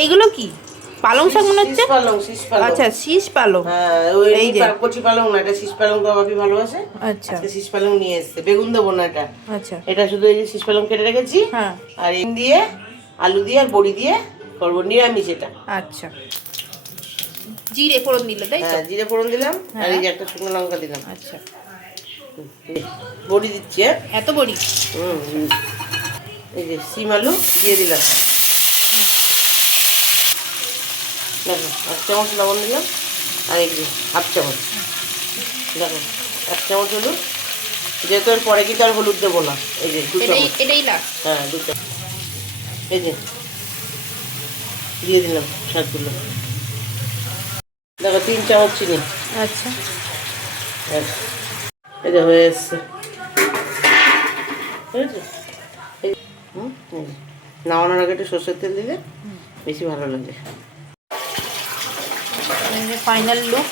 এইগুলো কি পালং শাক মনে হচ্ছে? শীষ পালং। আচ্ছা শীষ পালং। হ্যাঁ ওই এই যে কচি পালং না, এটা শীষ পালং তো আমাকে ভালোবাসে। আচ্ছা আজকে শীষ পালং নিয়ে এসেছে, বেগুন দেবো না এটা। আচ্ছা এটা শুধু এই যে শীষ পালং কেটে রেখেছি। হ্যাঁ আর এম দিয়ে আলু দিয়ে আর বড়ি দিয়ে করবো নিরামিষ এটা। আচ্ছা জিরে ফোড়ন দিলে তাই তো? হ্যাঁ জিরে ফোড়ন দিলাম আর হ্যাঁ। এই যে একটা শুকনো লঙ্কা দিলাম। আচ্ছা বড়ি দিচ্ছি। হ্যাঁ এত বড়ি? এই যে সিম আলু দিয়ে দিলাম। দেখো 1 চামচ লবণ দিলাম আর এই যে 1/2 চামচ। দেখো 1 চামচ হলুদ, যেহেতু এর পরে কিন্তু আর হলুদ দেবো না। এই যে 2 চামচ। এটাই লাস্ট? হ্যাঁ 2 চামচ। এই যে দিয়ে দিলাম শাকগুলো। দেখো 3 চামচ চিনি। আচ্ছা এই যে হয়ে এসছে, ঠিক আছে। নামানোর আগে একটু সর্ষের তেল দিলে বেশি ভালো লাগে। Final look.